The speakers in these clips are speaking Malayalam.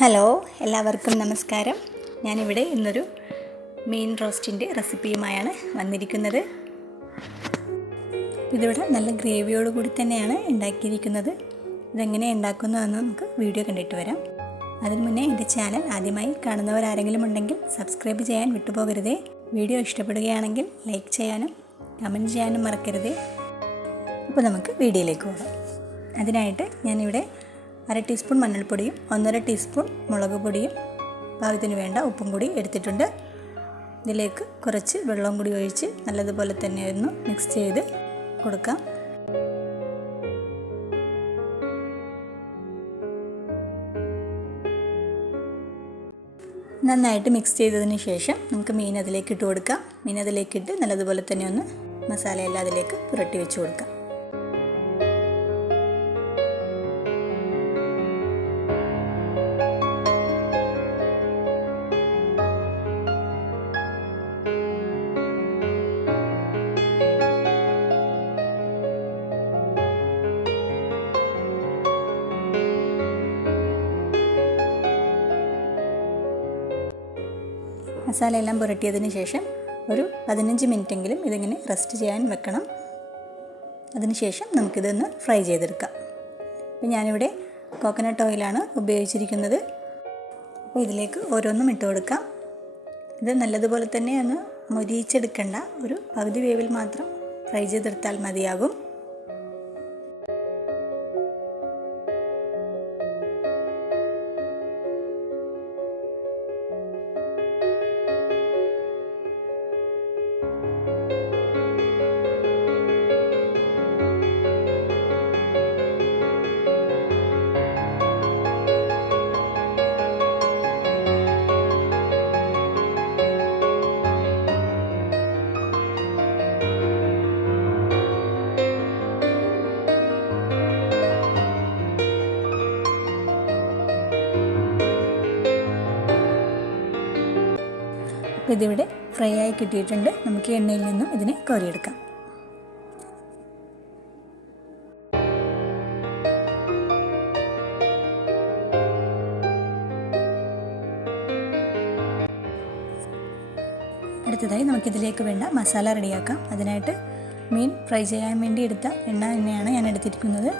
ഹലോ, എല്ലാവർക്കും നമസ്കാരം. ഞാനിവിടെ ഇന്നൊരു മീൻ റോസ്റ്റിൻ്റെ റെസിപ്പിയുമായാണ് വന്നിരിക്കുന്നത്. ഇതിവിടെ നല്ല ഗ്രേവിയോട് കൂടി തന്നെയാണ് ഉണ്ടാക്കിയിരിക്കുന്നത്. ഇതെങ്ങനെ ഉണ്ടാക്കുന്നതെന്ന് നമുക്ക് വീഡിയോ കണ്ടിട്ട് വരാം. അതിന് മുന്നേ എൻ്റെ ചാനൽ ആദ്യമായി കാണുന്നവരാരെങ്കിലും ഉണ്ടെങ്കിൽ സബ്സ്ക്രൈബ് ചെയ്യാൻ വിട്ടുപോകരുതേ. വീഡിയോ ഇഷ്ടപ്പെടുകയാണെങ്കിൽ ലൈക്ക് ചെയ്യാനും കമൻറ്റ് ചെയ്യാനും മറക്കരുതേ. അപ്പോൾ നമുക്ക് വീഡിയോയിലേക്ക് പോകാം. അതിനായിട്ട് ഞാനിവിടെ 1/2 ടീസ്പൂൺ മഞ്ഞൾപ്പൊടിയും 1.5 ടീസ്പൂൺ മുളക് പൊടിയും പാകത്തിന് വേണ്ട ഉപ്പും കൂടി എടുത്തിട്ടുണ്ട്. ഇതിലേക്ക് കുറച്ച് വെള്ളം കൂടി ഒഴിച്ച് നല്ലതുപോലെ തന്നെ ഒന്ന് മിക്സ് ചെയ്ത് കൊടുക്കാം. നന്നായിട്ട് മിക്സ് ചെയ്തതിന് ശേഷം നമുക്ക് മീൻ അതിലേക്ക് ഇട്ട് കൊടുക്കാം. മീൻ അതിലേക്കിട്ട് നല്ലതുപോലെ തന്നെ ഒന്ന് മസാലയെല്ലാം അതിലേക്ക് പുരട്ടി വെച്ച് കൊടുക്കാം. മസാലയെല്ലാം പുരട്ടിയതിന് ശേഷം ഒരു 15 മിനിറ്റെങ്കിലും ഇതിങ്ങനെ റെസ്റ്റ് ചെയ്യാൻ വെക്കണം. അതിനുശേഷം നമുക്കിതൊന്ന് ഫ്രൈ ചെയ്തെടുക്കാം. അപ്പോൾ ഞാനിവിടെ കോക്കനട്ട് ഓയിലാണ് ഉപയോഗിച്ചിരിക്കുന്നത്. അപ്പോൾ ഇതിലേക്ക് ഓരോന്നും ഇട്ട് കൊടുക്കാം. ഇത് നല്ലതുപോലെ തന്നെ ഒന്ന് മൊരിയിച്ചെടുക്കേണ്ട, ഒരു പകുതി വേവിൽ മാത്രം ഫ്രൈ ചെയ്തെടുത്താൽ മതിയാകും. അപ്പോൾ ഇതിവിടെ ഫ്രൈ ആയി കിട്ടിയിട്ടുണ്ട്. നമുക്ക് എണ്ണയിൽ നിന്നും ഇതിനെ കോരിയെടുക്കാം. അടുത്തതായി നമുക്കിതിലേക്ക് വേണ്ട മസാല റെഡിയാക്കാം. അതിനായിട്ട് മീൻ ഫ്രൈ ചെയ്യാൻ വേണ്ടി എടുത്ത എണ്ണ തന്നെയാണ് ഞാൻ എടുത്തിരിക്കുന്നത്.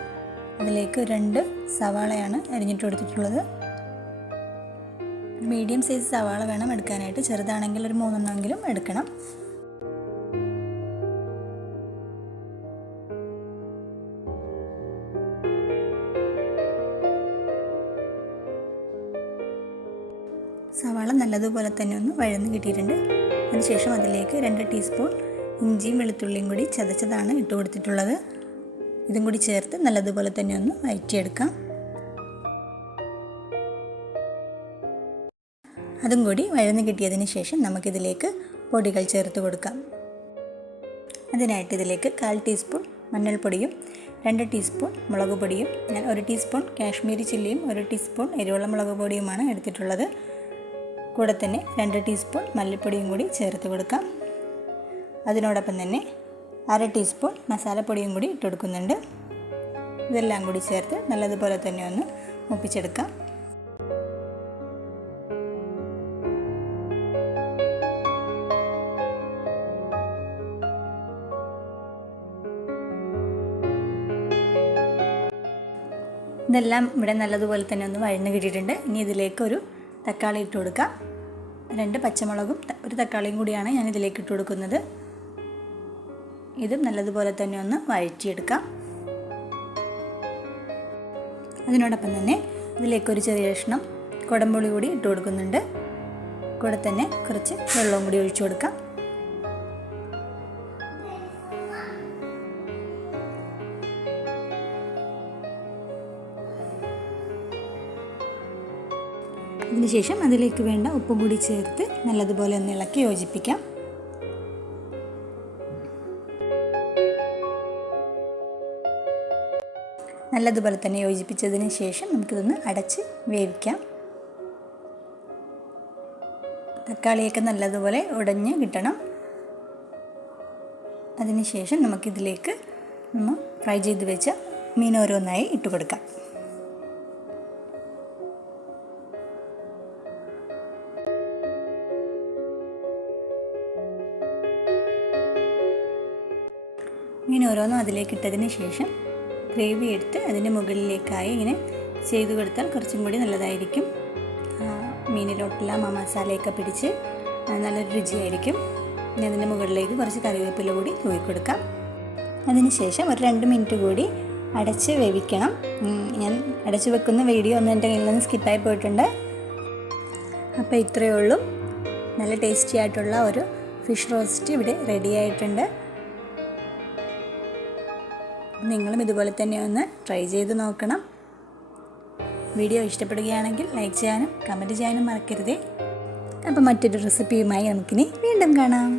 അതിലേക്ക് 2 സവാളയാണ് അരിഞ്ഞിട്ട് കൊടുത്തിട്ടുള്ളത്. മീഡിയം സൈസ് സവാള വേണം എടുക്കാനായിട്ട്. ചെറുതാണെങ്കിൽ ഒരു 3 എണ്ണമെങ്കിലും എടുക്കണം. സവാള നല്ലതുപോലെ തന്നെ ഒന്ന് വഴന്ന് കിട്ടിയിട്ടുണ്ട്. അതിനുശേഷം അതിലേക്ക് 2 ടീസ്പൂൺ ഇഞ്ചിയും വെളുത്തുള്ളിയും കൂടി ചതച്ചതാണ് ഇട്ട് കൊടുത്തിട്ടുള്ളത്. ഇതും കൂടി ചേർത്ത് നല്ലതുപോലെ തന്നെ ഒന്ന് വഴറ്റിയെടുക്കാം. അതും കൂടി വഴന്ന് കിട്ടിയതിന് ശേഷം നമുക്കിതിലേക്ക് പൊടികൾ ചേർത്ത് കൊടുക്കാം. അതിനായിട്ട് ഇതിലേക്ക് 1/4 ടീസ്പൂൺ മഞ്ഞൾപ്പൊടിയും 2 ടീസ്പൂൺ മുളക് പൊടിയും, ഞാൻ 1 ടീസ്പൂൺ കാശ്മീരി ചില്ലിയും 1 ടീസ്പൂൺ എരിവുള്ള മുളക് പൊടിയുമാണ് എടുത്തിട്ടുള്ളത്. കൂടെ തന്നെ 2 ടീസ്പൂൺ മല്ലിപ്പൊടിയും കൂടി ചേർത്ത് കൊടുക്കാം. അതിനോടൊപ്പം തന്നെ 1/2 ടീസ്പൂൺ മസാലപ്പൊടിയും കൂടി ഇട്ട് കൊടുക്കുന്നുണ്ട്. ഇതെല്ലാം കൂടി ചേർത്ത് നല്ലതുപോലെ തന്നെ ഒന്ന് മൂപ്പിച്ചെടുക്കാം. ഇതെല്ലാം ഇവിടെ നല്ലതുപോലെ തന്നെ ഒന്ന് വഴന്ന് കിട്ടിയിട്ടുണ്ട്. ഇനി ഇതിലേക്ക് ഒരു തക്കാളി ഇട്ട് കൊടുക്കാം. 2 പച്ചമുളകും 1 തക്കാളിയും കൂടിയാണ് ഞാൻ ഇതിലേക്ക് ഇട്ട് കൊടുക്കുന്നത്. ഇതും നല്ലതുപോലെ തന്നെ ഒന്ന് വഴറ്റിയെടുക്കാം. അതിനോടൊപ്പം തന്നെ ഇതിലേക്കൊരു ചെറിയ കഷ്ണം കുടംപുളി കൂടി ഇട്ട് കൊടുക്കുന്നുണ്ട്. കൂടെ തന്നെ കുറച്ച് വെള്ളവും കൂടി ഒഴിച്ചു കൊടുക്കാം. അതിനുശേഷം അതിലേക്ക് വേണ്ട ഉപ്പും കൂടി ചേർത്ത് നല്ലതുപോലെ ഒന്ന് ഇളക്കി യോജിപ്പിക്കാം. നല്ലതുപോലെ തന്നെ യോജിപ്പിച്ചതിന് ശേഷം നമുക്കിതൊന്ന് അടച്ച് വേവിക്കാം. തക്കാളിയൊക്കെ നല്ലതുപോലെ ഉടഞ്ഞ് കിട്ടണം. അതിനുശേഷം നമുക്കിതിലേക്ക് നമ്മൾ ഫ്രൈ ചെയ്ത് വെച്ച മീൻ ഓരോന്നായി ഇട്ട് കൊടുക്കാം. ഇങ്ങനെ ഓരോന്നും അതിലേക്ക് ഇട്ടതിന് ശേഷം ഗ്രേവി എടുത്ത് അതിൻ്റെ മുകളിലേക്കായി ഇങ്ങനെ ചെയ്തു കൊടുത്താൽ കുറച്ചും കൂടി നല്ലതായിരിക്കും. മീനിലോട്ടെല്ലാം ആ മസാലയൊക്കെ പിടിച്ച് നല്ലൊരു രുചിയായിരിക്കും. ഇനി അതിൻ്റെ മുകളിലേക്ക് കുറച്ച് കറിവേപ്പില കൂടി തൂക്കി കൊടുക്കാം. അതിന് ശേഷം ഒരു 2 മിനിറ്റ് കൂടി അടച്ച് വേവിക്കണം. ഞാൻ അടച്ച് വെക്കുന്ന വീഡിയോ ഒന്നും എൻ്റെ കയ്യിൽ നിന്ന് സ്കിപ്പായി പോയിട്ടുണ്ട്. അപ്പോൾ ഇത്രയേ ഉള്ളൂ. നല്ല ടേസ്റ്റി ആയിട്ടുള്ള ഒരു ഫിഷ് റോസ്റ്റ് ഇവിടെ റെഡി ആയിട്ടുണ്ട്. നിങ്ങളും ഇതുപോലെ തന്നെ ഒന്ന് ട്രൈ ചെയ്ത് നോക്കണം. വീഡിയോ ഇഷ്ടപ്പെടുകയാണെങ്കിൽ ലൈക്ക് ചെയ്യാനും കമൻറ്റ് ചെയ്യാനും മറക്കരുതേ. അപ്പോൾ മറ്റൊരു റെസിപ്പിയുമായി നമുക്കിനി വീണ്ടും കാണാം.